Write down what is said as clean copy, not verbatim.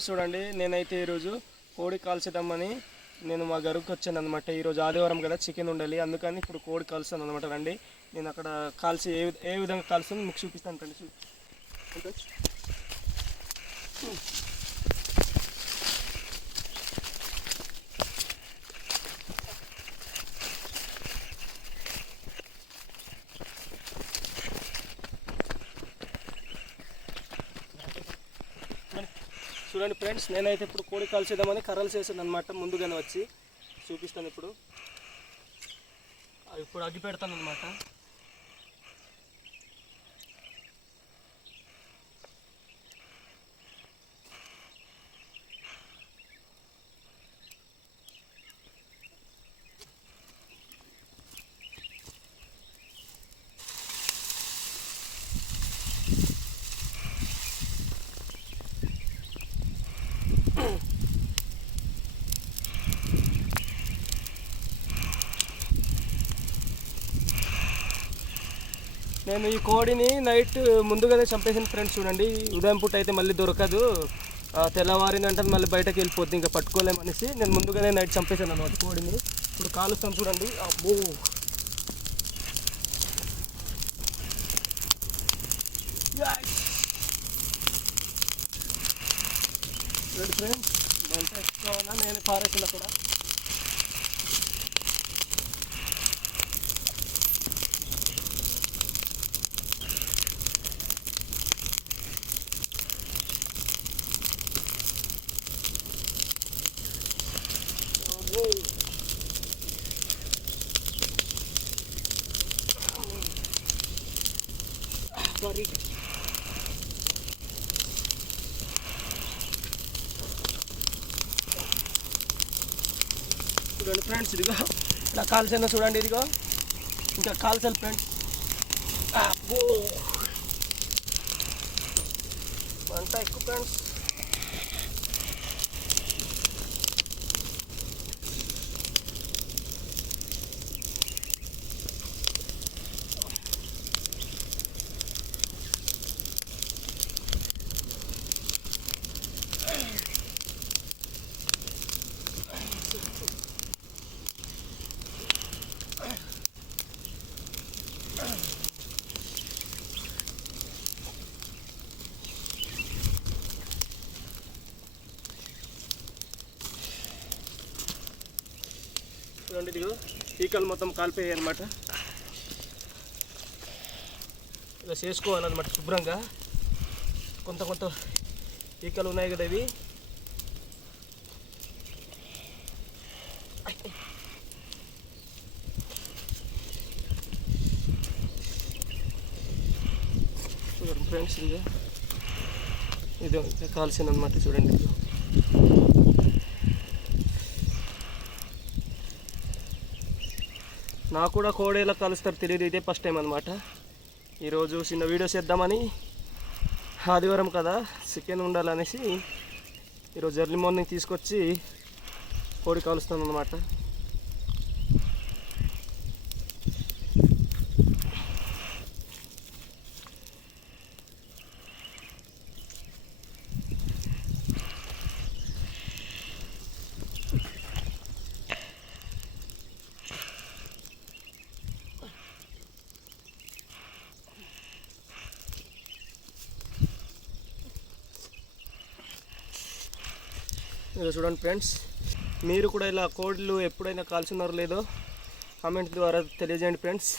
Friends చూడండి, నేనైతే ఈరోజు కోడి కాల్చేద్దామని నేను మా గరువుకి వచ్చాను అనమాట. ఈరోజు ఆదివారం కదా, చికెన్ ఉండాలి, అందుకని ఇప్పుడు కోడి కాల్చాను అనమాట. రండి, నేను అక్కడ కాల్చి ఏ విధంగా కాల్చాను మీకు చూపిస్తాను. ఫ్రెండ్స్ చూడండి ఫ్రెండ్స్, నేనైతే ఇప్పుడు కోడి కాల్చేద్దామని కర్రలు చేసాను అనమాట. ముందుగానే వచ్చి చూపిస్తాను. ఇప్పుడు అగ్గి పెడతాను అనమాట. నేను ఈ కోడిని నైట్ ముందుగానే చంపేసిన ఫ్రెండ్స్. చూడండి, ఉదయం పూట అయితే మళ్ళీ దొరకదు, తెల్లవారిందంటే మళ్ళీ బయటకు వెళ్ళిపోద్ది, ఇంకా పట్టుకోలేమనేసి నేను ముందుగానే నైట్ చంపేసాను అన్నమాట కోడిని. ఇప్పుడు కాలుస్తాను చూడండి. అబ్బో, చూడండి ఫ్రెండ్స్, ఎంత ఎక్కువ నేను పారేసిన కూడా. సారీ, చూడండి ఫ్రెండ్స్, ఇదిగో ఇలా కాల్చాను చూడండి. ఇదిగో ఇంకా కాల్చాలి ఫ్రెండ్స్. అంతా ఎక్కువ ఫ్రెండ్స్. చూడండి, ఇదిగో ఈకలు మొత్తం కాలిపోయాయి అనమాట. ఇలా చేసుకోవాలన్నమాట శుభ్రంగా. కొంత ఈకలు ఉన్నాయి కదా, ఇవి చూడండి ఫ్రెండ్స్. ఇది కాల్సిందనమాట. చూడండి, నాకు కూడా కోడి ఎలా కలుస్తారు తెలియదు, ఇదే ఫస్ట్ టైం అనమాట. ఈరోజు చిన్న వీడియో చేద్దామని, ఆదివారం కదా చికెన్ ఉండాలనేసి ఈరోజు ఎర్లీ మార్నింగ్ తీసుకొచ్చి కోడి కాలుస్తాను అనమాట. ఇలా చూడండి ఫ్రెండ్స్, మీరు కూడా ఇలా కోళ్ళు ఎప్పుడైనా కాల్చున్నారో లేదో కామెంట్ ద్వారా తెలియజేయండి ఫ్రెండ్స్.